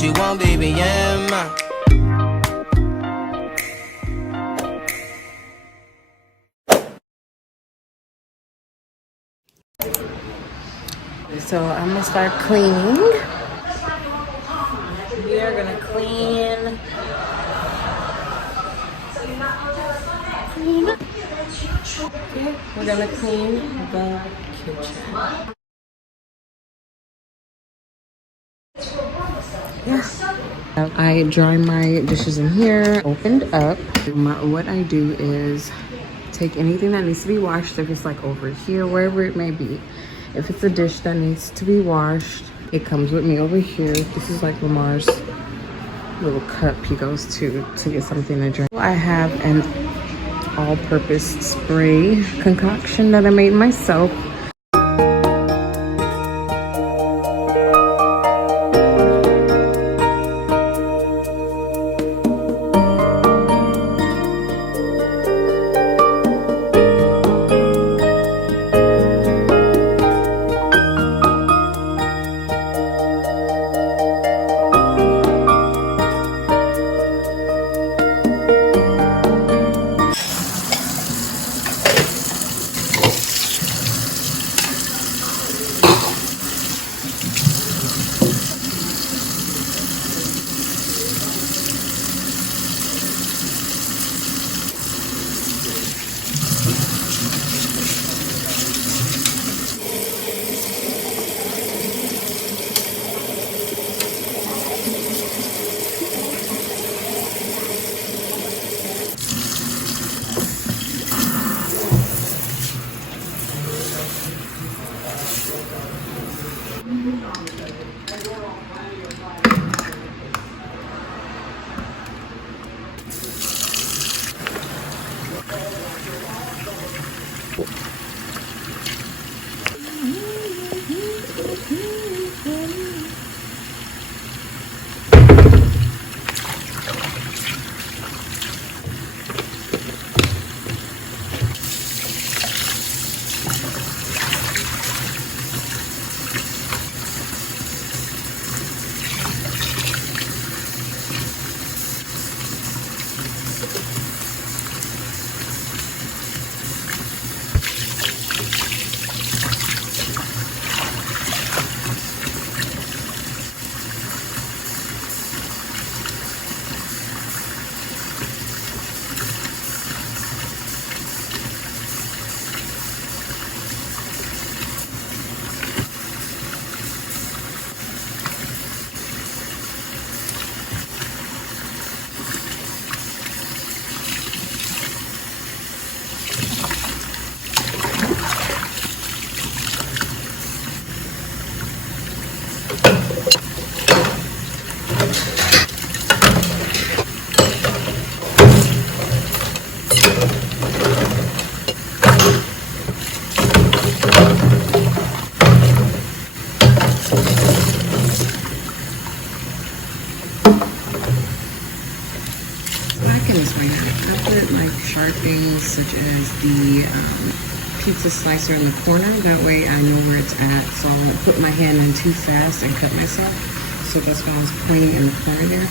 what you want, baby, yeah, man. So I'm gonna start cleaning. We are gonna clean. Okay, we're gonna clean the kitchen. Yeah. I dry my dishes in here, opened up. What I do is take anything that needs to be washed, if it's like over here, wherever it may be. If it's a dish that needs to be washed, it comes with me over here. This is like Lamar's little cup he goes to get something to drink. I have an all-purpose spray concoction that I made myself. Sharp things such as the pizza slicer in the corner. That way I know where it's at, so I won't put my hand in too fast and cut myself. So that's why I was pointing in the corner there.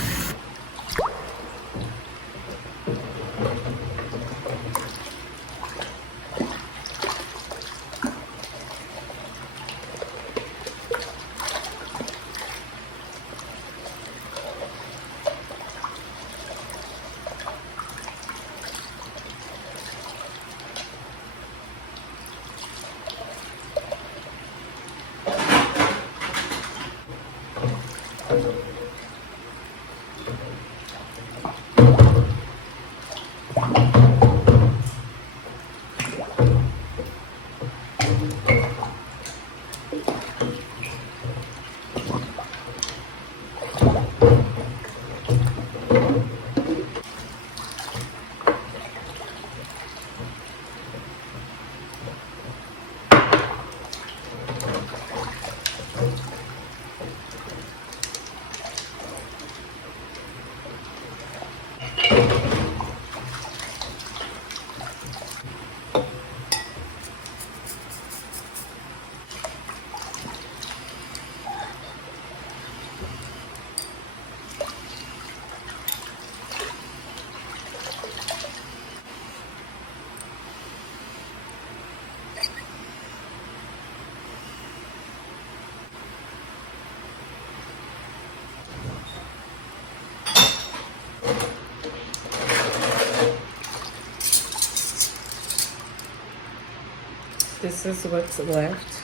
This is what's left.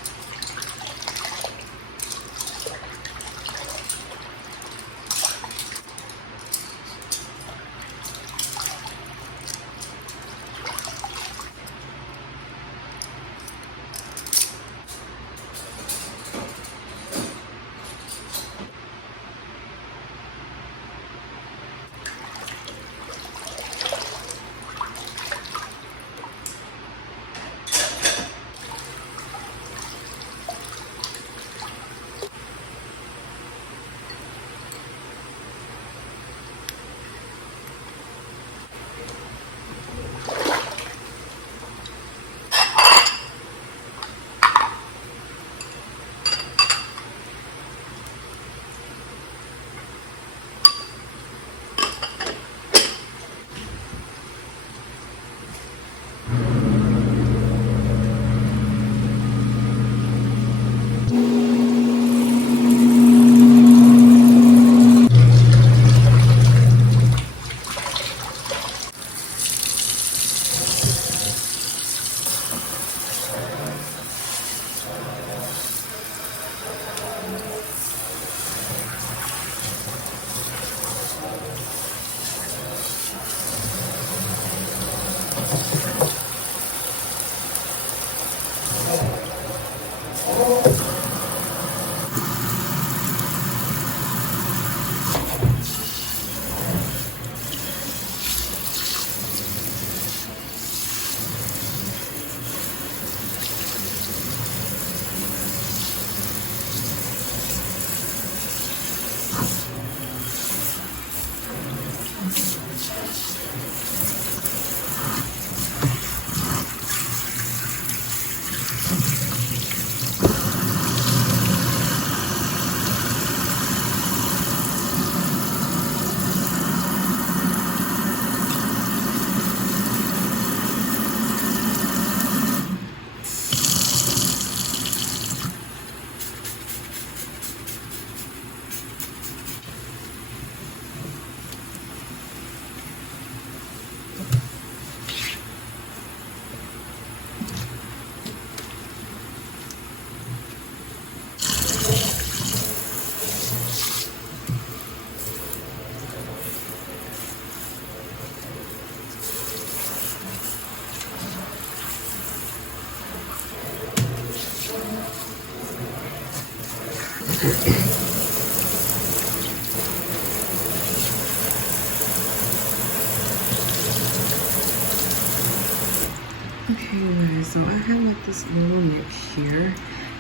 Okay, guys, so I have like this little nick here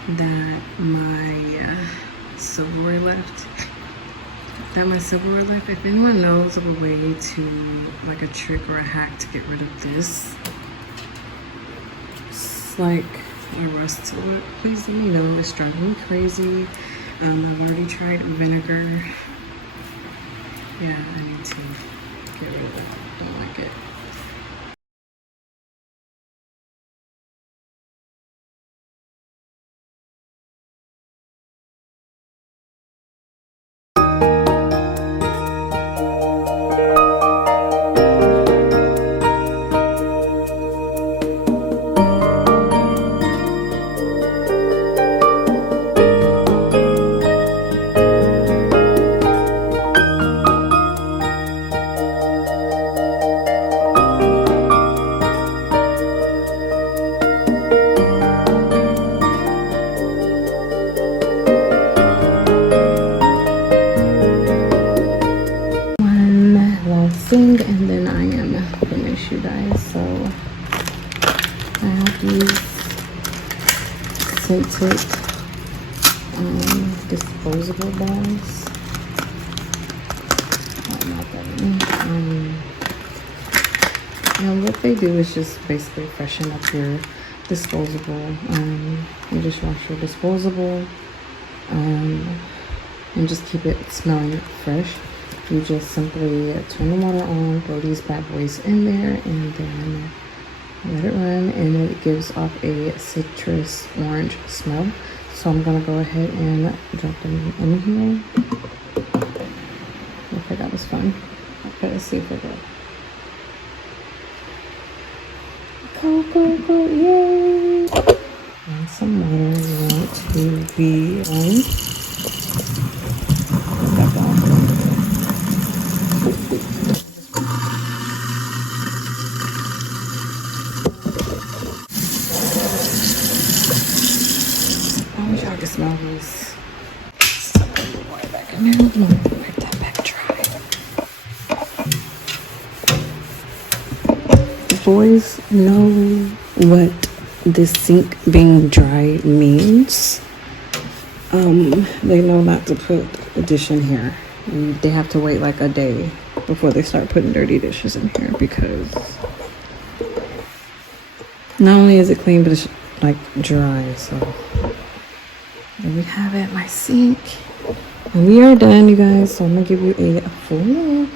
that my silverware left. If anyone knows of a way to, like a trick or a hack to get rid of this, it's like a rust to it, please let me know. It's driving me crazy. I've already tried vinegar. Yeah, I need to get rid of it. Don't like it. And then I am finished, you guys. So I have these scented disposable balls. Oh, not that one. And what they do is just basically freshen up your disposable. You just wash your disposable and just keep it smelling fresh. You just simply turn the water on, throw these bad boys in there, and then let it run, and it gives off a citrus orange smell. So I'm gonna go ahead and drop them in here. Okay, that was fun. Okay, let's see if it goes. Go, go, go, yay! And some water. You want to be on. That on. I wish I could smell this. Water back in there. I'm gonna wipe that back dry. The boys know what this sink being dry means. They know not to put a dish in here. They have to wait like a day before they start putting dirty dishes in here, because not only is it clean, but it's like dry. So there we have it, my sink. And we are done, you guys. So I'm gonna give you a full look.